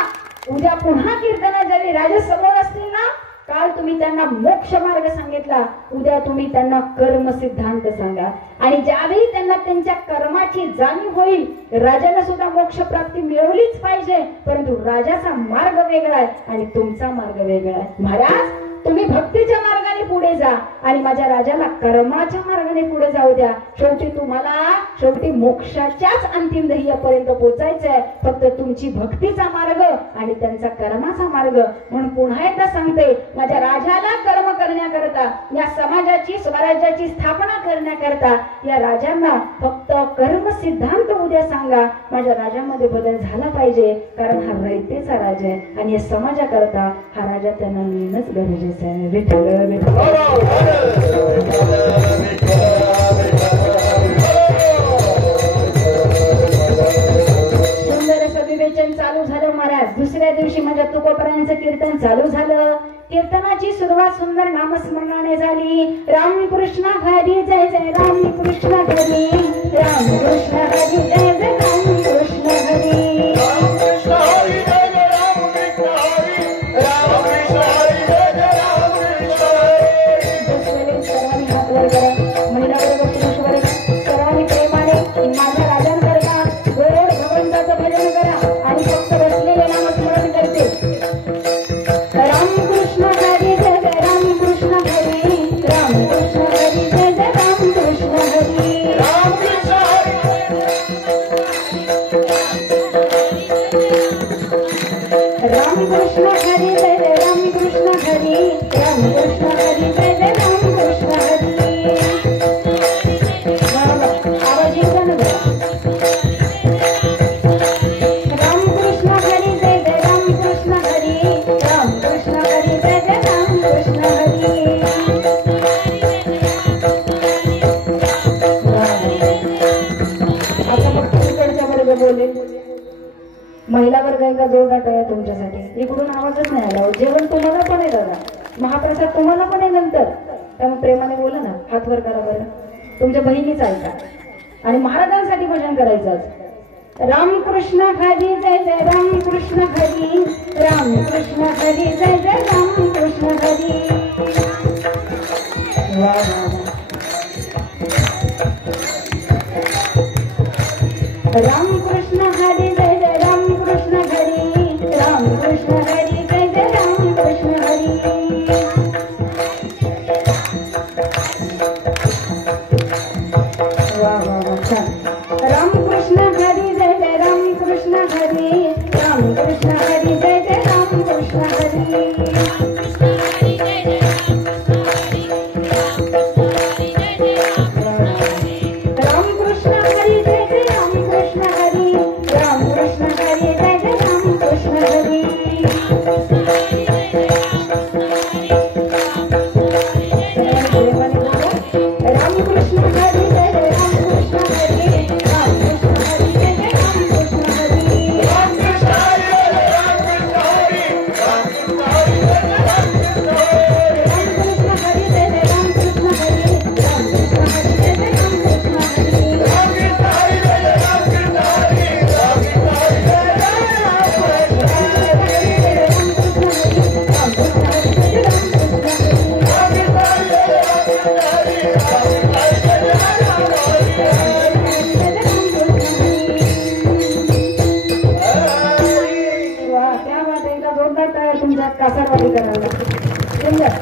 उद्या पुन्हा कीर्तना ज्यावेळी राजा समोर असतील ना, काल तुम्ही त्यांना मोक्ष मार्ग सांगितला, उद्या तुम्ही त्यांना कर्म सिद्धांत सांगा आणि ज्यावेळी त्यांना त्यांच्या कर्माची जाणीव होईल, राजाला सुद्धा मोक्ष प्राप्ती मिळवलीच पाहिजे, परंतु राजाचा मार्ग वेगळा आहे आणि तुमचा मार्ग वेगळा आहे. महाराज तुम्ही भक्तीच्या मार्गाने पुढे जा आणि माझ्या राजाला कर्माच्या मार्गाने पुढे जाऊ द्या. शेवटी मोक्षाच्याच अंतिम ध्येयापर्यंत पोहोचायचंय, फक्त तुमची भक्तीचा मार्ग आणि त्यांचा कर्माचा मार्ग. म्हणून पुन्हा एकदा सांगते, माझ्या राजाला कर्म करण्याकरता, या समाजाची स्वराज्याची स्थापना करण्याकरता या राजांना फक्त कर्म सिद्धांत उद्या सांगा. माझ्या राजामध्ये बदल झाला पाहिजे, कारण हा रयतेचा राजा आहे आणि या समाजाकरता हा राजा त्यांना मिळणंच गरजेचं आहे. विठ्ठल सुंदर असं विवेचन चालू झालं महाराज. दुसऱ्या दिवशी माझ्या तुकोबरायांचं कीर्तन चालू झालं. कीर्तनाची सुरुवात सुंदर नामस्मरणाने झाली. रामकृष्ण हरी जय जय रामकृष्ण हरी, रामकृष्ण हरी जय जय रामकृष्ण हरी, रामकृष्ण हरी जय जय रामकृष्ण हरी, रामकृष्ण हरी जय जय रामकृष्ण हरी. सर्वांनी हात वर करा, महिला वर्ग पुरुष वर्ग सर्वांनी प्रेमाने माझ्या राजांकरता गोड भगवंताचं भजन करा आणि फक्त बसलेले नामस्मरण करते. रामकृष्ण हरी जय जय रामकृष्ण हरी, रामकृष्ण हरी जय जय रामकृष्ण हरी, रामकृष्ण हरी रामकृष्ण हरी जय जय रामकृष्ण हरी, रामकृष्ण हरी जय जय रामकृष्ण हरी. आवाज येतो ना बघा. रामकृष्ण हरी जय जय रामकृष्ण हरी, रामकृष्ण हरी जय जय रामकृष्ण हरी. आता फक्त इकडचा वर्ग बोलेल. महिला वर्ग एकदा जोरदार टाळ्या तुमच्यासाठी. इकडून आवाजच नाही आला. जेवण तुम्हाला पण आहे दादा, महाप्रसाद तुम्हाला पण आहे नंतर, त्यामुळे प्रेमाने बोला ना, हात वर करा बरं. तुमच्या बहिणीच ऐका आणि महाराजांसाठी भजन करायचं आज. रामकृष्ण हरी जय जय रामकृष्ण हरी, रामकृष्ण हरी जय जय रामकृष्ण हरी. वा वा वा. रामकृष्ण हरी जय जय रामकृष्ण हरी, रामकृष्ण हरी जय जय रामकृष्ण हरी. वा वा वा छान. रामकृष्ण हरी जय जय रामकृष्ण हरी, रामकृष्ण हरी जय जय रामकृष्ण हरी. हरी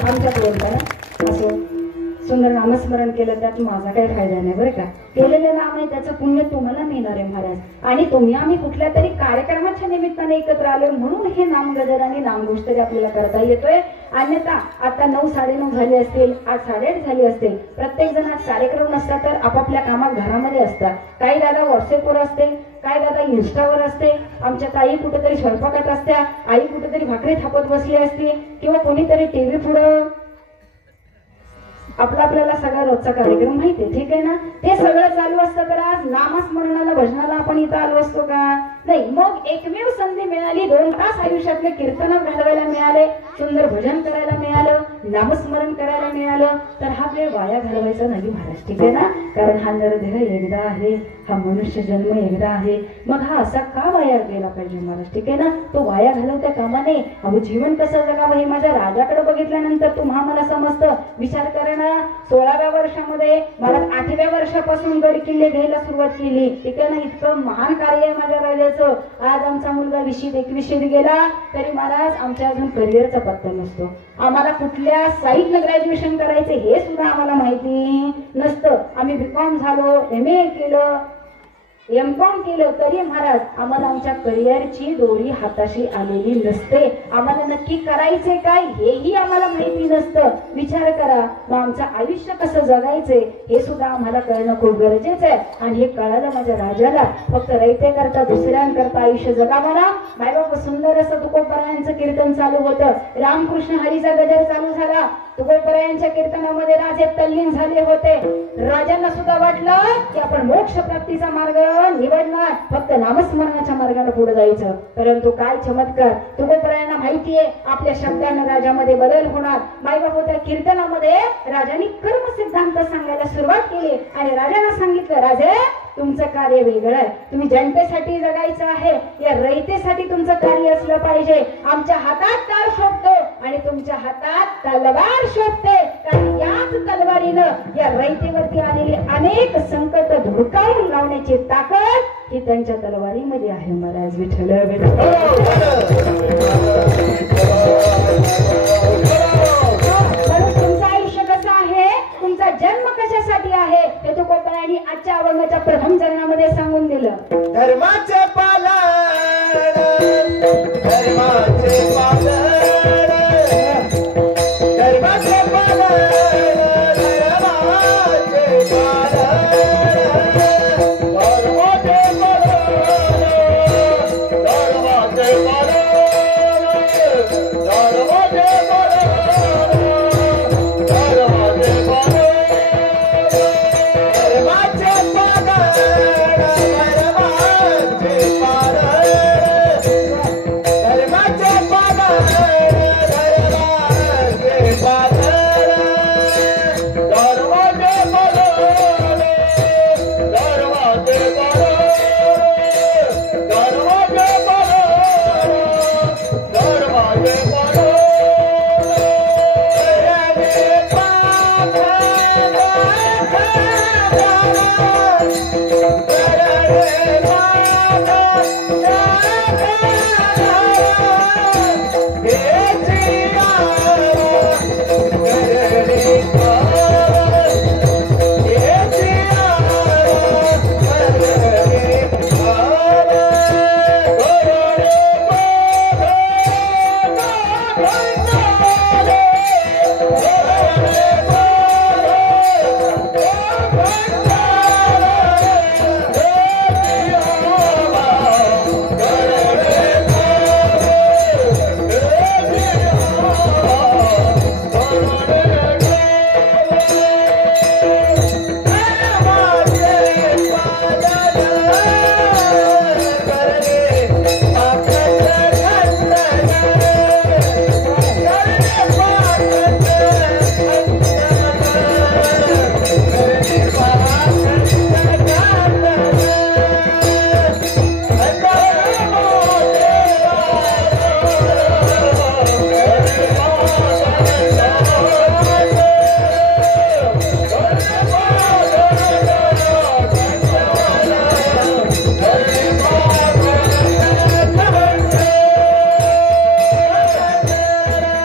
आमच्यात बोलताना असं सुंदर नामस्मरण केलं त्यात माझा काही फायदा नाही बरं का. केलेलं नाम आहे त्याचं पुण्य तुम्हाला मिळणार आहे महाराज. आणि तुम्ही आम्ही कुठल्या तरी कार्यक्रमाच्या निमित्ताने एकत्र आलो म्हणून हे नामगजर आणि नामगोष्टरी आपल्याला करता येतोय. अन्यथा आता 9 साडेनऊ झाले असतील, 8 साडेआठ झाले असतील, प्रत्येक जण आज कार्यक्रम नसता तर आपापल्या कामात घरामध्ये असतात. काही दादा व्हॉट्सअपवर असते, काय दादा इन्स्टावर असते, आमच्या ताई कुठेतरी स्वयंपाकात असत्या, आई कुठेतरी भाकरी थापत बसली असते, किंवा कोणीतरी टीव्ही पुढं. आपल्याला सगळा रोजचा कार्यक्रम माहितीये, ठीक आहे ना. ते सगळं चालू असतं तर आज नामस्मरणाला भजनाला आपण इथं आलो असतो का? नाही. मग एकमेव संधी मिळाली, 2 तास आयुष्यातले कीर्तन घालवायला मिळाले, सुंदर भजन करायला मिळालं, नामस्मरण करायला मिळालं, तर हा वेळ वाया घालवायचा नाही महाराज, ठीक आहे ना. कारण हा नरदेह एकदा आहे, हा मनुष्य जन्म एकदा आहे. मग हा असा का वाया गेला पाहिजे महाराज, ठीक आहे ना. तो वाया घालवत्या कामा नये. अहो जीवन कसं जगावं हे माझ्या राजाकडे बघितल्यानंतर तुम्हा मला समजतं. विचार करा ना, 16व्या वर्षामध्ये मला 8व्या वर्षापासून गड किल्ले घ्यायला सुरुवात केली, ठीक आहे ना. इतकं महान कार्य आहे माझ्या राजाचं. आज आमचा मुलगा 20वीत गेला तरी महाराज आमच्या अजून करिअरचा पत्ता नसतो. आम्हाला कुठल्या साईडनं ग्रॅज्युएशन करायचं हे सुद्धा आम्हाला माहिती नसतं. आम्ही BCom झालो, MA केलं, MCom केलं, तरी महाराज आम्हाला आमच्या करिअरची दोरी हाताशी आलेली नसते. आम्हाला नक्की करायचंय काय हेही आम्हाला माहिती नसतं. विचार करा, मग आमचं आयुष्य कसं जगायचंय हे सुद्धा आम्हाला कळणं खूप गरजेचं आहे. आणि हे कळालं माझ्या राजाला. फक्त रयते करता दुसऱ्यांकरता आयुष्य जगावं ना. मायबाप सुंदर असं तुकोबरायांचं कीर्तन चालू होतं, रामकृष्ण हरीचा गजर चालू झाला. तुकोबरायांच्या कीर्तनामध्ये राजे तल्लीन झाले होते. राजांना सुद्धा वाटलं की आपण मोक्ष प्राप्तीचा मार्ग निवडणार, फक्त नामस्मरणाच्या मार्गाने पुढे जायचं. परंतु काय चमत्कार, तुकोबरायांना माहितीये आपल्या शब्दांना राजामध्ये बदल होणार. मायबाप त्या कीर्तनामध्ये राजांनी कर्म सिद्धांत सांगायला सुरुवात केली आणि राजांना सांगितलं, राजे तुमचं कार्य वेगळं आहे, तुम्ही जनतेसाठी जगायचं आहे, या रयतेसाठी तुमचं कार्य असलं पाहिजे. आमच्या हातात टाळ शोभतो आणि तुमच्या हातात तलवार शोभते. कारण याच तलवारीनं या रयतेवरती आलेली अनेक संकट धुडकावून लावण्याची ताकद ही त्यांच्या तलवारीमध्ये आहे महाराज. विठ्ठल तुमचं आयुष्य कसं आहे, तुमचा जन्म कशासाठी आहे हे तुकोबरायांनी आजच्या अभंगाच्या प्रथम चरणामध्ये सांगून दिलं. धर्माचे